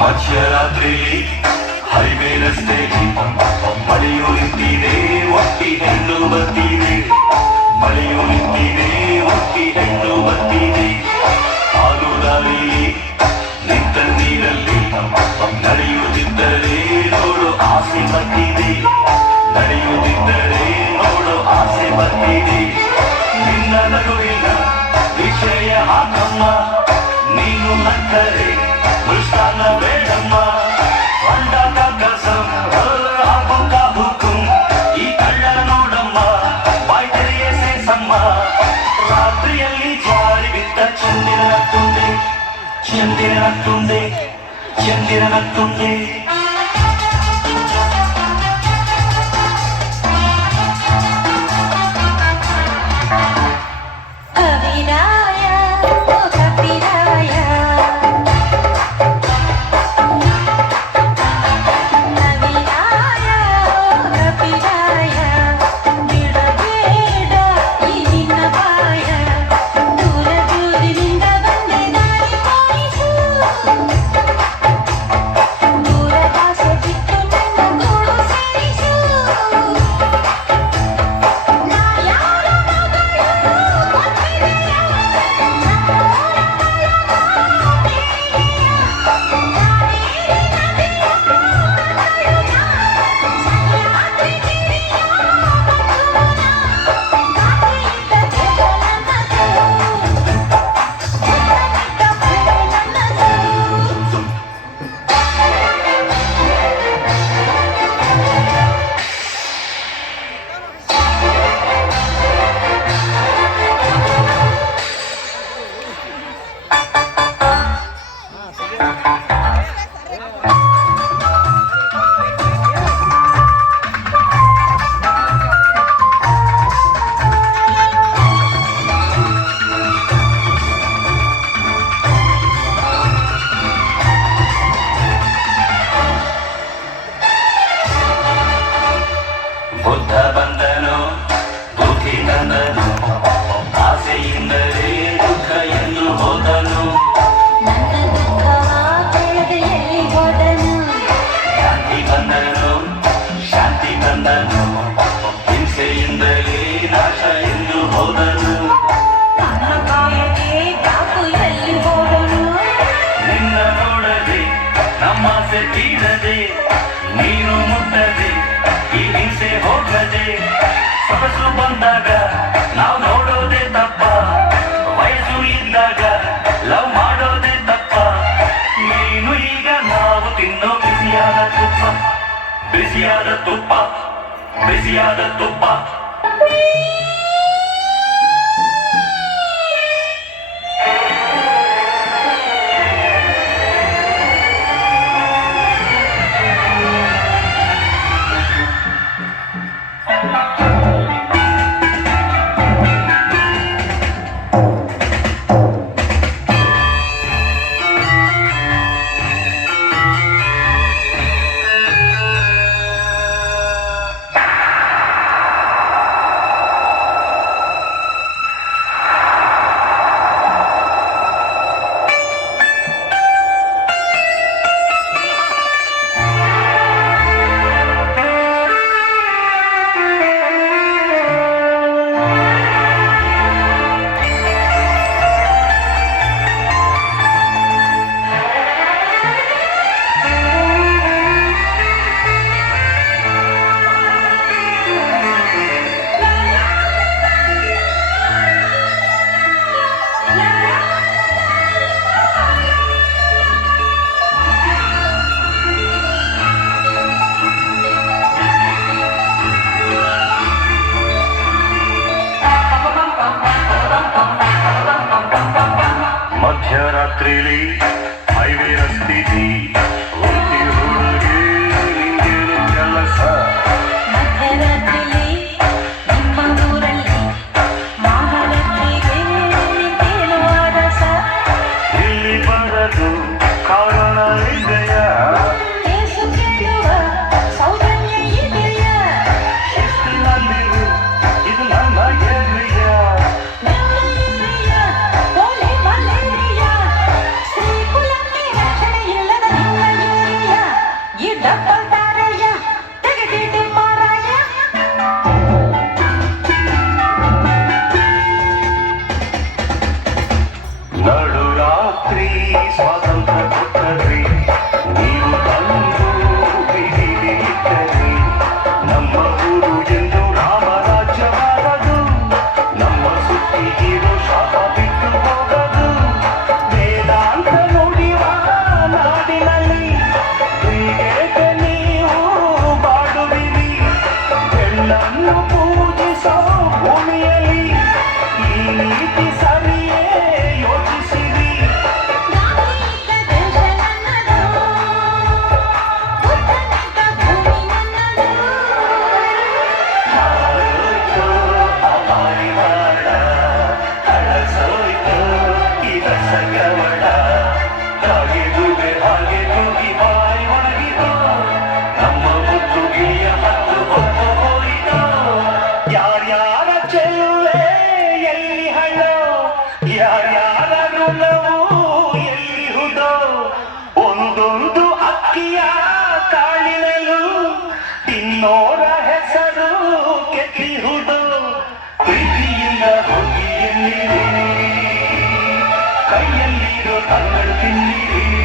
ಮಧ್ಯರಾತ್ರಿ ಹೈವೇ ರಸ್ತೆಗೆ ಮಳೆಯು ನಿಂತಿದೆ, ಒಟ್ಟಿ ಹೆಣ್ಣು ಬರ್ತಿದೆ. ಮಳೆಯು ನಿಂತಿದೆ, ಒಟ್ಟಿ ಹೆಣ್ಣು ಬರ್ತಿದೆ. ಹಾಲು ದಾರಿಲಿ ನಿಂತ ನೀರಲ್ಲಿ ನಡೆಯುತ್ತಿದ್ದರೆ ನೋಡು ಆಸೆ ಬರ್ತಿದೆ. ನಡೆಯುತ್ತಿದ್ದರೆ ನೋಡು ಆಸೆ ಬರ್ತಿದೆ. ನಿನ್ನ ನಗುವಿನ ವಿಷಯ ಹಾಕಮ್ಮ, ನೀನು ನಕ್ಕರೆ ಮುಷ್ಟಾನ ಬೇಡಮ್ಮ. ಹೊಂಡದ ಕಸಂ ಆಗುಂಗ ಹುಕುಂ, ಈ ಕಳ್ಳ ನೋಡಮ್ಮ ಬಾಯ್ ತೆರೆಯೇ ಸೇಸಮ್ಮ. ರಾತ್ರಿಯಲ್ಲಿ ಜಾರಿ ಬಿದ್ದ ಚಂದಿರನ ತುಂಡೆ, ಚಂದಿರನ ತುಂಡೆ, ಚಂದಿರನ ತುಂಡೆ. ಬುದ್ಧ ಬಂದನು, ಬುದ್ಧಿ ತಂದನು, ಆಸೆಯಿಂದಲೇ ದುಃಖ ಎಂದು ಹೋದನು. ಶಾಂತಿ ಬಂದನು, ಶಾಂತಿ ತಂದನು, ಹಿಂಸೆಯಿಂದಲೇ ನಾಶ ಎಂದು ಹೋದನು. ನಿನ್ನ ನೋಡದೆ ನಮ್ಮಾಸೆ ತೀರದೆ, ನೀನು ಮುಟ್ಟದೆ ಈ ಹಿಂಸೆ ಹೋಗದೆ. ಸೊಗಸು ಬಂದಾಗ ನಾವು ನೋಡೋದೇ ತಪ್ಪ, ವಯಸ್ಸು ಇದ್ದಾಗ ಲವ್ ಮಾಡೋದೇ ತಪ್ಪ. ನೀನು ಈಗ ನಾವು ತಿನ್ನೋ ಬಿಸಿಯಾದ ತುಪ್ಪ, ಬಿಸಿಯಾದ ತುಪ್ಪ, ಬಿಸಿಯಾದ ತುಪ್ಪ. ನಿನ್ನೋರ ಹೆಸರು ಕೆತ್ತಿಹುದು ಪ್ರೀತಿಯಿಂದ ಹೋಗಿ ಎನ್ನಿರಿ ಕೈಯಲ್ಲಿರೋ ತಂಗಳು ತಿನ್ನಿರಿ